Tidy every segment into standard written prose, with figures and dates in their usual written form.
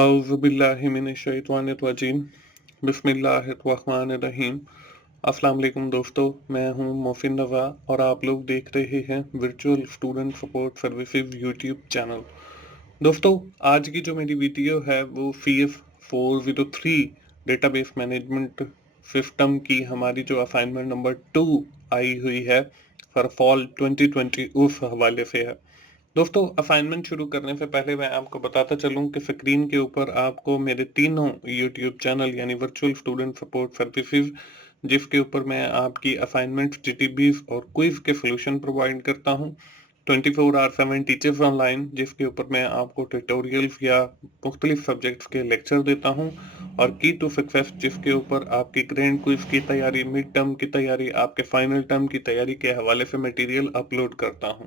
औज़ुबिल्लाहिमिनश्शैतानिर्रजीम बिस्मिल्लाहिर्रहमानिर्रहीम। अस्सलाम वालेकुम दोस्तों, मैं हूं मोहसिन नवा और आप लोग देख रहे हैं virtual student support services YouTube channel. दोस्तों, आज की जो मेरी वीडियो है वो CS 403 डेटाबेस मैनेजमेंट सिस्टम की हमारी जो असाइनमेंट नंबर 2 आई हुई है फॉर फॉल 2020 उस हवाले से है। दोस्तों, असाइनमेंट शुरू करने से पहले मैं आपको बताता चलूं कि स्क्रीन के ऊपर आपको मेरे तीनों यूट्यूब चैनल यानी वर्चुअल स्टूडेंट सपोर्ट सर्विसेज, जिसके ऊपर मैं आपकी असाइनमेंट, जीटीबीज और क्विज के सोल्यूशन प्रोवाइड करता हूं। 24/7 टीचर्स ऑनलाइन, जिसके ऊपर मैं आपको ट्यूटोरियल्स या मुख्तलिफ सब्जेक्ट्स के लेक्चर देता हूं, और की टू सक्सेस, जिसके ऊपर आपकी ग्रैंड क्विज की तैयारी, मिड टर्म की तैयारी, आपके फाइनल टर्म की तैयारी के हवाले से मटेरियल अपलोड करता हूं।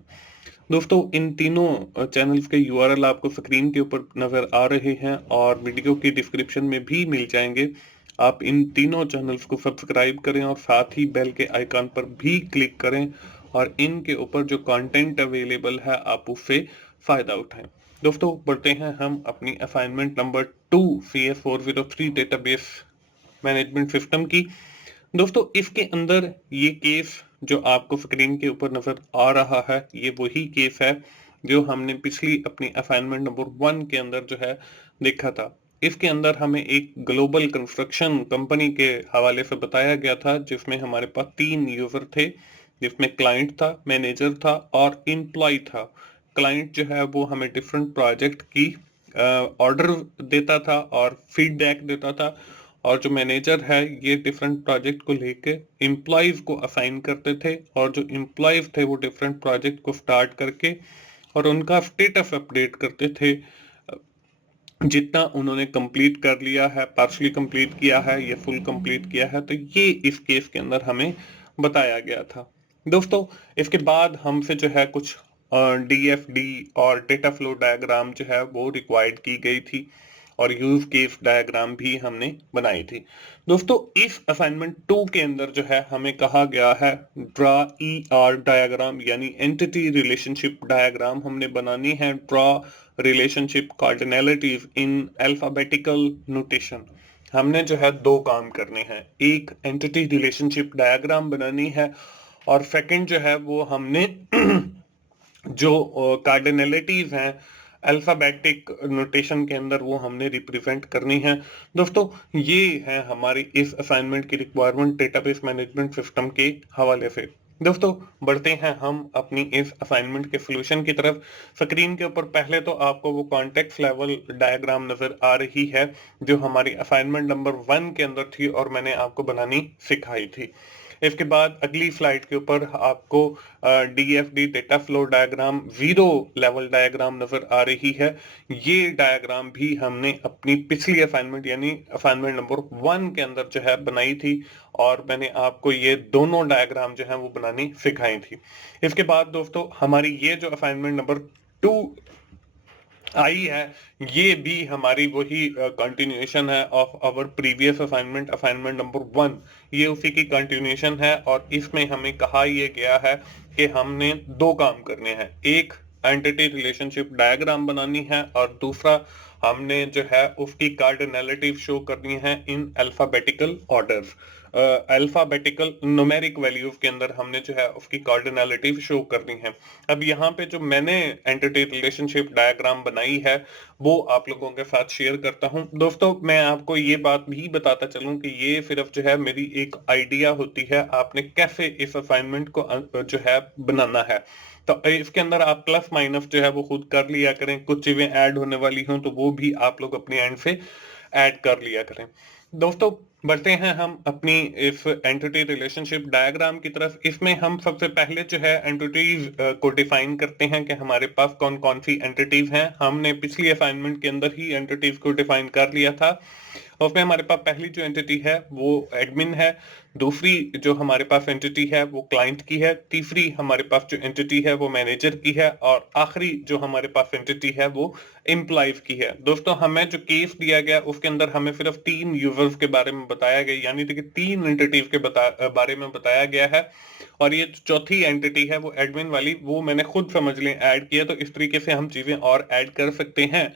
दोस्तों, इन तीनों चैनल्स के यूआरएल आपको स्क्रीन के ऊपर नजर आ रहे हैं और वीडियो की डिस्क्रिप्शन में भी मिल जाएंगे। आप इन तीनों चैनल्स को सब्सक्राइब करें और साथ ही बेल के आइकन पर भी क्लिक करें और इनके ऊपर जो कंटेंट अवेलेबल है आप उससे फायदा उठाएं। दोस्तों, बढ़ते हैं हम अपनी assignment number 2 CS403 database management system की। दोस्तों, इसके अंदर ये केस जो आपको स्क्रीन के ऊपर नजर आ रहा है, ये वही केस है जो हमने पिछली अपनी असाइनमेंट नंबर 1 के अंदर जो है देखा था। इसके अंदर हमें एक ग्लोबल कंस्ट्रक्शन कंपनी के हवाले से बताया गया था, जिसमें हमारे पास 3 यूजर थे, जिसमें क्लाइंट था, मैनेजर था और एम्प्लॉय था। क्लाइंट जो है वो हमें डिफरेंट प्रोजेक्ट की ऑर्डर देता था और फीडबैक देता था, और जो मैनेजर है ये डिफरेंट प्रोजेक्ट को लेके एम्प्लॉयज को असाइन करते थे, और जो एम्प्लॉयज थे वो डिफरेंट प्रोजेक्ट को स्टार्ट करके और उनका स्टेटस अपडेट करते थे, जितना उन्होंने कंप्लीट कर लिया है, पार्शली कंप्लीट किया है या फुल कंप्लीट किया है। तो ये इस केस के अंदर हमें बताया गया था। दोस्तों, इसके बाद हमसे जो है कुछ DFD और डेटा फ्लो डायग्राम जो है वो रिक्वायर्ड की गई थी, और यूज केस डायग्राम भी हमने बनाई थी। दोस्तों, इस असाइनमेंट 2 के अंदर जो है हमें कहा गया है ड्रा ER डायग्राम यानी एंटिटी रिलेशनशिप डायग्राम हमने बनानी है। Draw relationship cardinalities in alphabetical notation. हमने जो है दो काम करने हैं, एक एंटिटी रिलेशनशिप डायग्राम बनानी है, और सेकंड जो है वो हमने जो कार्डिनलिटीज हैं अल्फाबेटिक नोटेशन के अंदर वो हमने रिप्रेजेंट करनी है। दोस्तों, ये है हमारी इस असाइनमेंट की रिक्वायरमेंट डेटाबेस मैनेजमेंट सिस्टम के हवाले से। दोस्तों, बढ़ते हैं हम अपनी इस असाइनमेंट के सोल्यूशन की तरफ। स्क्रीन के ऊपर पहले तो आपको वो कॉन्टेक्स्ट लेवल डायग्राम नजर आ रही है जो हमारी असाइनमेंट नंबर 1 के अंदर थी और मैंने आपको बनानी सिखाई थी। इसके बाद अगली स्लाइड के ऊपर आपको DFD data flow diagram 0 level diagram नजर आ रही है। ये डायग्राम भी हमने अपनी पिछली असाइनमेंट यानी असाइनमेंट नंबर 1 के अंदर जो है बनाई थी, और मैंने आपको ये दोनों डायग्राम जो है वो बनानी सिखाई थी। इसके बाद दोस्तों, हमारी ये जो असाइनमेंट नंबर 2 आई है, ये भी हमारी वही कंटिन्यूएशन है of our previous assignment assignment number 1। ये उसी की कंटिन्यूएशन है, और इसमें हमें कहा ये गया है कि हमने दो काम करने हैं, एक एंटिटी रिलेशनशिप डायग्राम बनानी है और दूसरा हमने जो है उसकी कार्डिनलिटी शो करनी है in alphabetical order. Alphabetical numeric values के अंदर हमने जो है उसकी कार्डिनलिटी शो करनी है। अब यहाँ पे जो मैंने एंटिटी रिलेशनशिप डायग्राम बनाई है वो आप लोगों के साथ शेयर करता हूँ। दोस्तों, मैं आपको ये बात भी बताता चलूं कि ये सिर्फ जो है मेरी एक आइडिया होती है, आपने कैसे इस असाइनमेंट को जो है बनाना है। तो इसके अंदर आप प्लस माइनस जो है वो खुद कर लिया करें, कुछ चीजें ऐड होने वाली हों तो वो भी आप लोग अपने एंड से ऐड कर लिया करें। दोस्तों, बढ़ते हैं हम अपनी इस एंटिटी रिलेशनशिप डायग्राम की तरफ। इसमें हम सबसे पहले जो है एंटिटीज को डिफाइन करते हैं कि हमारे पास कौन कौन सी एंटिटीज हैं। हमने पिछली असाइनमेंट के अंदर ही एंटिटीज को डिफाइन कर लिया था। उसमें हमारे पास पहली जो एंटिटी है वो एडमिन है, दूसरी जो हमारे पास एंटिटी है वो क्लाइंट की है, तीसरी हमारे पास जो एंटिटी है वो मैनेजर की है, और आखिरी जो हमारे पास एंटिटी है वो एम्प्लॉयज की है। दोस्तों, हमें जो केस दिया गया उसके अंदर हमें सिर्फ 3 यूजर्स के बारे में बताया गया, यानी कि 3 एंटिटीज के बारे में बताया गया है, और ये चौथी एंटिटी है वो एडमिन वाली, वो मैंने खुद समझ लें ऐड किया। तो इस तरीके से हम चीजें और ऐड कर सकते हैं,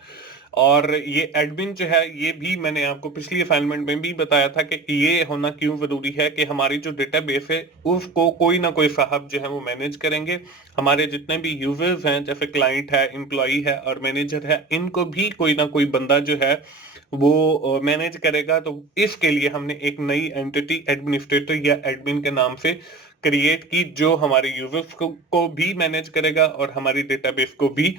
और ये एडमिन जो है ये भी मैंने आपको पिछली असाइनमेंट में भी बताया था कि ये होना क्यों जरूरी है कि हमारी जो डेटाबेस है उसको कोई ना कोई साहब जो है वो मैनेज करेंगे। हमारे जितने भी यूजर्स हैं जैसे क्लाइंट है, एम्प्लॉय है और मैनेजर है, इनको भी कोई ना कोई बंदा जो है वो मैनेज करेगा। तो इसके लिए हमने एक नई एंटिटी एडमिनिस्ट्रेटर या एडमिन के नाम से क्रिएट की, जो हमारे यूजर्स को भी मैनेज करेगा और हमारी डेटाबेस को भी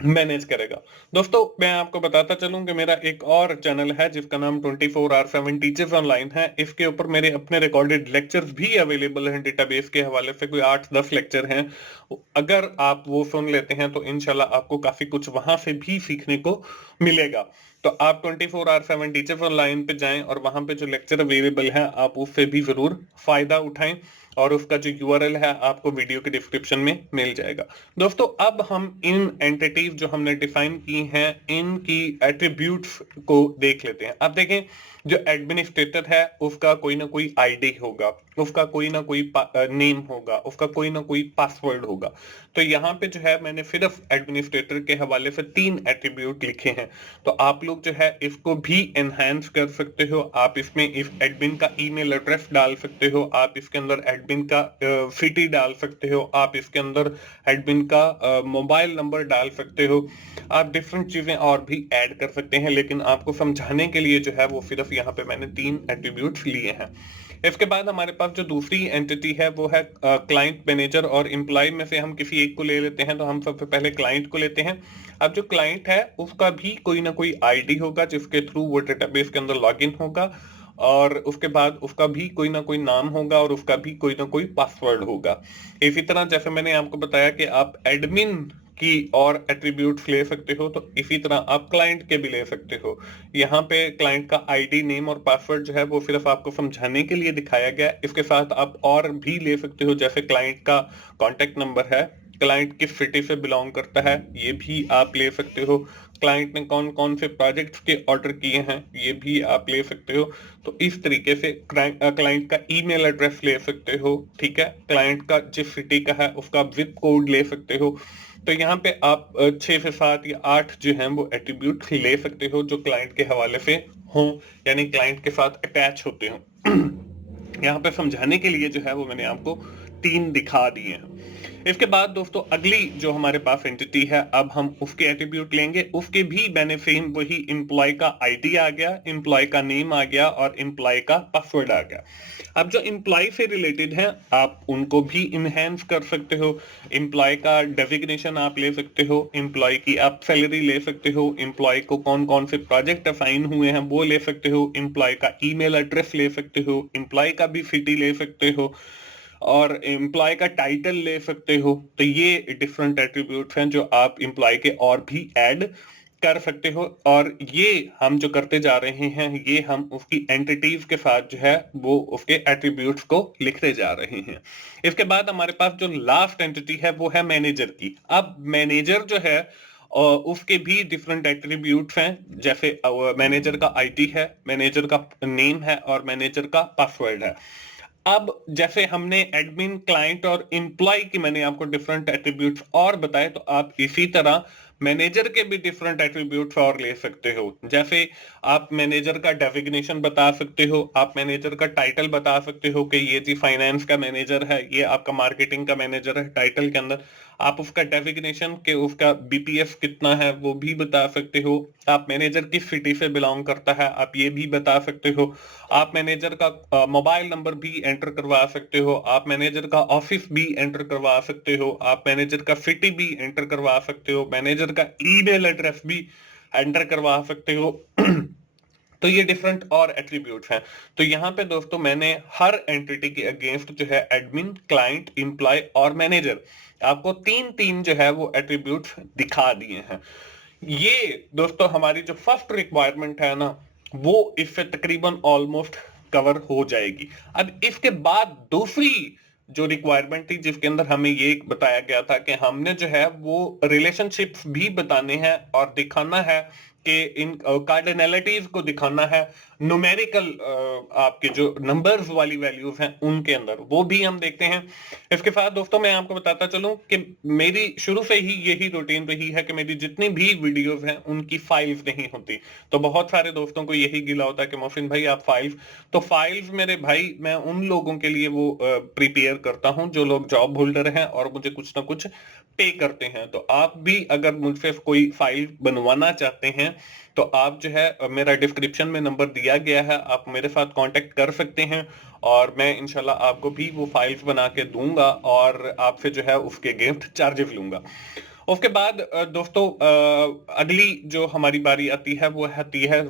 मैनेज करेगा। दोस्तों मैं आपको बताता चलूं कि मेरा एक और चैनल है जिसका नाम 24/7 टीचर्स ऑनलाइन है। इसके ऊपर मेरे अपने रिकॉर्डेड लेक्चर्स भी अवेलेबल हैं, डेटाबेस के हवाले से कोई 8-10 लेक्चर हैं। अगर आप वो सुन लेते हैं तो इंशाल्लाह आपको काफी कुछ वहां से भी सीखने को मिलेगा। तो आप 24/7 टीचर्स ऑनलाइन पे जाएं और वहां पे जो लेक्चर अवेलेबल है आप उससे भी जरूर फायदा उठाएं, और उसका जो यूआरएल है आपको वीडियो के डिस्क्रिप्शन में मिल जाएगा। दोस्तों अब हम इन एंटिटीज जो हमने डिफाइन की हैं इनकी एट्रीब्यूट्स को देख लेते हैं। अब देखें, जो एडमिनिस्ट्रेटर है उसका कोई ना कोई आईडी होगा, उसका कोई ना कोई नेम होगा, उसका कोई ना कोई पासवर्ड होगा। तो यहाँ पे जो है मैंने सिर्फ एडमिनिस्ट्रेटर के हवाले से 3 एट्रीब्यूट लिखे हैं। तो आप लोग जो है इसको भी एनहांस कर सकते हो। आप इसमें इस एडमिन का ईमेल एड्रेस डाल सकते हो, आप इसके अंदर एडमिन का सिटी डाल सकते हो, आप इसके अंदर एडमिन का मोबाइल नंबर डाल सकते हो, आप डिफरेंट चीजें और भी ऐड कर सकते हैं। लेकिन आपको समझाने के लिए जो है वो सिर्फ यहाँ पे मैंने 3 एट्रीब्यूट्स लिए हैं। इसके बाद हमारे पास जो दूसरी एंटिटी है वो है क्लाइंट, मैनेजर और एम्प्लॉय में से हम किसी एक को ले लेते हैं। तो हम सबसे पहले क्लाइंट को लेते हैं। अब जो क्लाइंट है उसका भी कोई ना कोई आईडी होगा जिसके थ्रू वो डेटाबेस के अंदर लॉगिन होगा, और उसके बाद उसका भी कोई ना कोई नाम होगा और उसका भी कोई ना कोई पासवर्ड होगा। इसी तरह जैसे मैंने आपको बताया कि आप एडमिन की और एट्रीब्यूट्स ले सकते हो, तो इसी तरह आप क्लाइंट के भी ले सकते हो। यहाँ पे क्लाइंट का आईडी, नेम और पासवर्ड जो है वो सिर्फ आपको समझाने के लिए दिखाया गया है। इसके साथ आप और भी ले सकते हो, जैसे क्लाइंट का कॉन्टेक्ट नंबर है, क्लाइंट किस सिटी से बिलोंग करता है ये भी आप ले सकते हो, क्लाइंट ने कौन कौन से प्रोजेक्ट्स के ऑर्डर किए हैं ये भी आप ले सकते हो। तो इस तरीके से क्लाइंट का ईमेल एड्रेस ले सकते हो, ठीक है, क्लाइंट का जिस सिटी का है उसका जिप कोड ले सकते हो। तो यहाँ पे आप 6 से 7 या 8 जो हैं वो एट्रीब्यूट ले सकते हो जो क्लाइंट के हवाले से हों, यानी क्लाइंट के साथ अटैच होते हो। यहाँ पे समझाने के लिए जो है वो मैंने आपको 3 दिखा दिए हैं। इसके बाद दोस्तों अगली जो हमारे पास एंटिटी है, अब हम उसके एट्रीब्यूट लेंगे। उसके भी मैंने सेम वही एम्प्लॉय का आईडी आ गया, एम्प्लॉय का नेम आ गया और एम्प्लॉय का पासवर्ड आ गया। अब जो एम्प्लॉय से रिलेटेड है आप उनको भी इनहेंस कर सकते हो। एम्प्लॉय का डेजिग्नेशन आप ले सकते हो, एम्प्लॉय की आप सैलरी ले सकते हो, एम्प्लॉय को कौन कौन से प्रोजेक्ट असाइन हुए हैं वो ले सकते हो, एम्प्लॉय का ईमेल एड्रेस ले सकते हो, एम्प्लॉय का भी सिटी ले सकते हो और एम्प्लॉय का टाइटल ले सकते हो। तो ये डिफरेंट एट्रीब्यूट्स हैं जो आप एम्प्लॉय के और भी ऐड कर सकते हो, और ये हम जो करते जा रहे हैं ये हम उसकी एंटिटीज के साथ जो है वो उसके एट्रीब्यूट्स को लिखते जा रहे हैं। इसके बाद हमारे पास जो लास्ट एंटिटी है वो है मैनेजर की। अब मैनेजर जो है उसके भी डिफरेंट एट्रीब्यूट्स हैं, जैसे मैनेजर का आईडी है, मैनेजर का नेम है और मैनेजर का पासवर्ड है। अब जैसे हमने एडमिन, क्लाइंट और एम्प्लॉय की मैंने आपको डिफरेंट एट्रीब्यूट्स और बताए, तो आप इसी तरह मैनेजर के भी डिफरेंट एट्रीब्यूट्स और ले सकते हो। जैसे आप मैनेजर का डेजिग्नेशन बता सकते हो, आप मैनेजर का टाइटल बता सकते हो कि ये जी फाइनेंस का मैनेजर है, ये आपका मार्केटिंग का मैनेजर है। टाइटल के अंदर आप उसका डेजिग्नेशन के उसका बीपीएफ कितना है वो भी बता सकते हो। आप मैनेजर किस सिटी से बिलोंग करता है आप ये भी बता सकते हो। आप मैनेजर का मोबाइल नंबर भी एंटर करवा सकते हो, आप मैनेजर का ऑफिस भी एंटर करवा सकते हो, आप मैनेजर का सिटी भी एंटर करवा सकते हो, मैनेजर का ईमेल एड्रेस भी एंटर करवा सकते हो। तो ये डिफरेंट और एट्रीब्यूट्स हैं। तो यहाँ पे दोस्तों मैंने हर एंटिटी के अगेंस्ट जो है एडमिन, क्लाइंट, एम्प्लॉय और मैनेजर आपको 3-3 जो है वो एट्रीब्यूट्स दिखा दिए हैं। ये दोस्तों हमारी जो फर्स्ट रिक्वायरमेंट है ना वो इससे तकरीबन ऑलमोस्ट कवर हो जाएगी। अब इसके बाद दूसरी जो रिक्वायरमेंट थी जिसके अंदर हमें ये बताया गया था कि हमने जो है वो रिलेशनशिप्स भी बताने हैं और दिखाना है के इन कार्डिनैलिटीज को दिखाना है, न्यूमेरिकल आपके जो नंबर्स वाली वैल्यूज हैं उनके अंदर, वो भी हम देखते हैं। इसके साथ दोस्तों मैं आपको बताता चलूं कि मेरी शुरू से ही यही रूटीन रही है कि मेरी जितनी भी वीडियोस हैं उनकी फाइल्स नहीं होती। तो बहुत सारे दोस्तों को यही गिला होता है कि मोहसिन भाई आप फाइल्स, तो फाइल्स मेरे भाई मैं उन लोगों के लिए वो प्रिपेयर करता हूं जो लोग जॉब होल्डर हैं और मुझे कुछ ना कुछ पे करते हैं। तो आप भी अगर मुझसे कोई फाइल बनवाना चाहते हैं तो आप जो है मेरा डिस्क्रिप्शन में नंबर दिया गया है, आप मेरे साथ कांटेक्ट कर सकते हैं और मैं इंशाल्लाह आपको भी वो फाइल्स बना के दूंगा और आपसे जो है उसके अगेंस्ट चार्जेस लूंगा। उसके बाद दोस्तों अगली जो हमारी बारी आती है वो आती है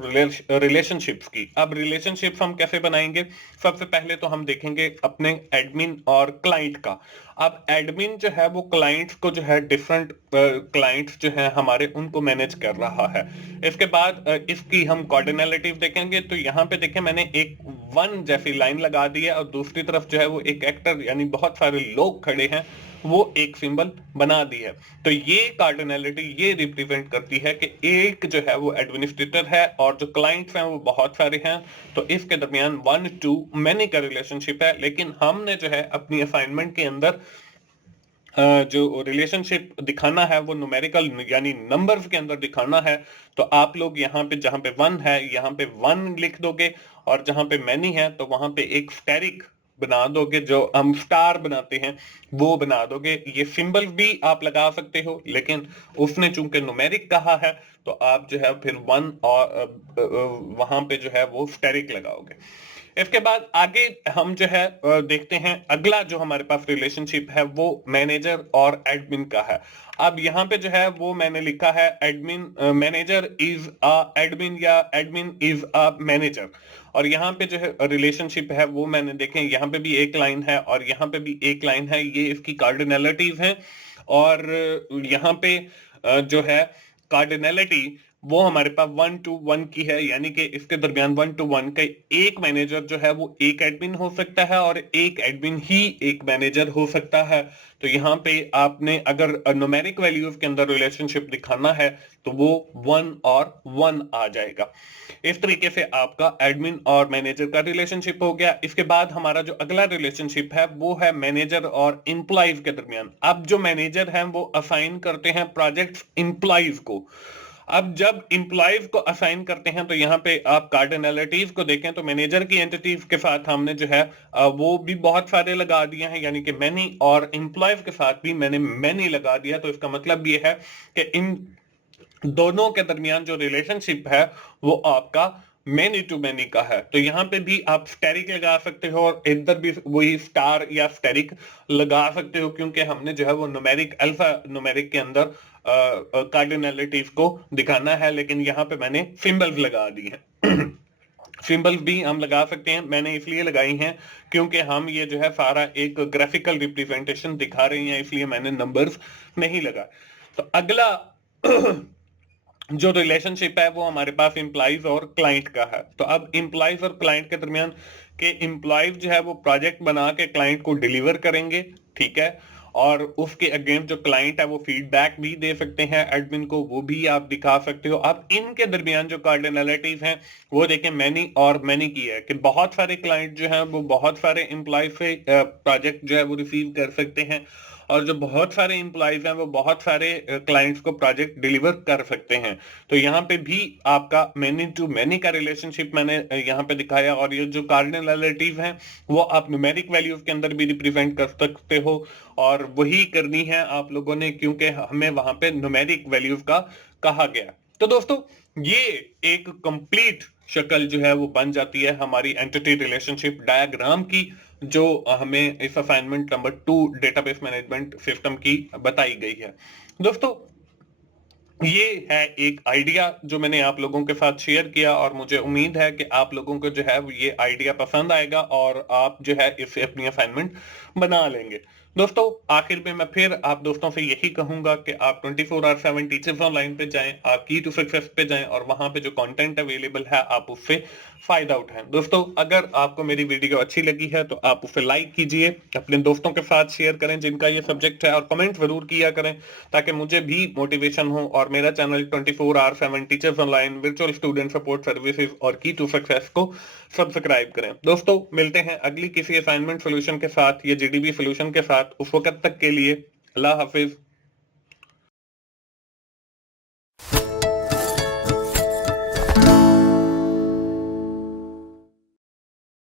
रिलेशनशिप्स की। अब रिलेशनशिप्स हम कैसे बनाएंगे? सबसे पहले तो हम देखेंगे अपने एडमिन और क्लाइंट का। अब एडमिन जो है वो क्लाइंट्स को जो है डिफरेंट क्लाइंट्स जो है हमारे उनको मैनेज कर रहा है। इसके बाद इसकी हम कार्डिनैलिटीज देखेंगे। तो यहाँ पे देखें मैंने एक वन जैसी लाइन लगा दी है और दूसरी तरफ जो है वो एक एक्टर यानी बहुत सारे लोग खड़े हैं वो एक सिंबल बना दी है। तो ये कार्डिनैलिटी ये रिप्रेजेंट करती है कि एक जो है वो एडमिनिस्ट्रेटर है और जो क्लाइंट्स हैं वो बहुत सारे हैं। तो इसके दरमियान वन टू मैनी का रिलेशनशिप है, लेकिन हमने जो है अपनी असाइनमेंट के अंदर जो रिलेशनशिप दिखाना है वो न्यूमेरिकल यानी नंबर्स के अंदर दिखाना है। तो आप लोग यहाँ पे जहां पे वन है यहाँ पे वन लिख दोगे और जहां पे मैनी है तो वहां पे एक स्टेरिक बना दोगे, जो हम स्टार बनाते हैं वो बना दोगे। ये सिंबल भी आप लगा सकते हो, लेकिन उसने चूंकि न्यूमेरिक कहा है तो आप जो है फिर वन और वहां पे जो है वो स्टेरिक लगाओगे। इसके बाद आगे हम जो है देखते हैं अगला जो हमारे पास रिलेशनशिप है वो मैनेजर और एडमिन का है। अब यहाँ पे जो है वो मैंने लिखा है admin manager is a admin या एडमिन इज अ मैनेजर। और यहाँ पे जो है रिलेशनशिप है वो मैंने देखें यहाँ पे भी एक लाइन है और यहाँ पे भी एक लाइन है, ये इसकी कार्डिनैलिटीज हैं। और यहाँ पे जो है कार्डिनैलिटी वो हमारे पास वन टू वन की है, यानी कि इसके दरमियान वन टू वन का एक मैनेजर जो है वो एक एडमिन हो सकता है और एक एडमिन ही एक मैनेजर हो सकता है। तो यहाँ पे आपने अगर न्यूमेरिक वैल्यूज के अंदर रिलेशनशिप दिखाना है तो वो वन और वन आ जाएगा। इस तरीके से आपका एडमिन और मैनेजर का रिलेशनशिप हो गया। इसके बाद हमारा जो अगला रिलेशनशिप है वो है मैनेजर और इंप्लॉइज के दरमियान। अब जो मैनेजर हैं वो असाइन करते हैं प्रोजेक्ट्स इंप्लॉइज को। अब जब इंप्लॉइज को असाइन करते हैं तो यहाँ पे आप कार्डिनैलिटीज को देखें तो मैनेजर की एंटिटीज के साथ हमने जो है वो भी बहुत सारे लगा दिए हैं, यानी कि मैनी, और इंप्लॉइज के साथ भी मैंने मैनी लगा दिया। तो इसका मतलब ये है कि इन दोनों के दरमियान जो रिलेशनशिप है वो आपका मैनी टू मैनी का है। तो यहाँ पे भी आप स्टेरिक लगा सकते हो और इधर भी वही स्टार या स्टेरिक लगा सकते हो, क्योंकि हमने जो है वो न्यूमेरिक अल्फा न्यूमेरिक के अंदर कार्डिनैलिटीज को दिखाना है, लेकिन यहाँ पे मैंने सिंबल्स लगा दी हैं। सिंबल्स भी हम लगा सकते हैं, मैंने इसलिए लगाई हैं क्योंकि हम ये जो है सारा एक ग्राफिकल रिप्रेजेंटेशन दिखा रहे हैं, इसलिए मैंने नंबर्स नहीं लगा। तो अगला जो रिलेशनशिप है वो हमारे पास इंप्लॉइज और क्लाइंट का है। तो अब इंप्लॉइज और क्लाइंट के दरमियान के इंप्लॉइज जो है वो प्रोजेक्ट बना के क्लाइंट को डिलीवर करेंगे, ठीक है, और उसके अगेंस्ट जो क्लाइंट है वो फीडबैक भी दे सकते हैं एडमिन को, वो भी आप दिखा सकते हो। अब इनके दरमियान जो कार्डिनैलिटीज हैं वो देखें मैनी और मैनी की है कि बहुत सारे क्लाइंट जो हैं वो बहुत सारे इंप्लॉय से प्रोजेक्ट जो है वो रिसीव कर सकते हैं, और जो बहुत सारे इंप्लॉइज हैं वो बहुत सारे क्लाइंट्स को प्रोजेक्ट डिलीवर कर सकते हैं। तो यहाँ पे भी आपका मैनी टू मैनी का रिलेशनशिप मैंने यहाँ पे दिखाया, और ये जो कार्डिनैलिटीज हैं वो आप न्यूमेरिक वैल्यूज के अंदर भी रिप्रेजेंट कर सकते हो, और वही करनी है आप लोगों ने क्योंकि हमें वहां पे न्यूमेरिक वैल्यूज का कहा गया। तो दोस्तों ये एक कंप्लीट शक्ल जो है वो बन जाती है हमारी एंटिटी रिलेशनशिप डायग्राम की, जो हमें इस assignment number 2 database management system की बताई गई है। दोस्तों ये है एक आइडिया जो मैंने आप लोगों के साथ शेयर किया, और मुझे उम्मीद है कि आप लोगों को जो है ये आइडिया पसंद आएगा और आप जो है इसे अपनी असाइनमेंट बना लेंगे। दोस्तों आखिर में मैं फिर आप दोस्तों से यही कहूंगा कि आप 24/7 टीचर्स ऑनलाइन पे जाएं, आप की टू सक्सेस पे जाएं और वहां पे जो कंटेंट अवेलेबल है आप उससे फायदा उठाएं। दोस्तों अगर आपको मेरी वीडियो अच्छी लगी है तो आप उसे लाइक कीजिए, अपने दोस्तों के साथ शेयर करें जिनका ये सब्जेक्ट है, और कमेंट जरूर किया करें ताकि मुझे भी मोटिवेशन हो और मेरा channel 24/7 teachers online virtual student support services और की टू सक्सेस को सब्सक्राइब करें। दोस्तों मिलते हैं अगली किसी असाइनमेंट सोल्यूशन के साथ या जीडीबी सोल्यूशन के साथ। उस वक्त तक के लिए अल्लाह हाफिज।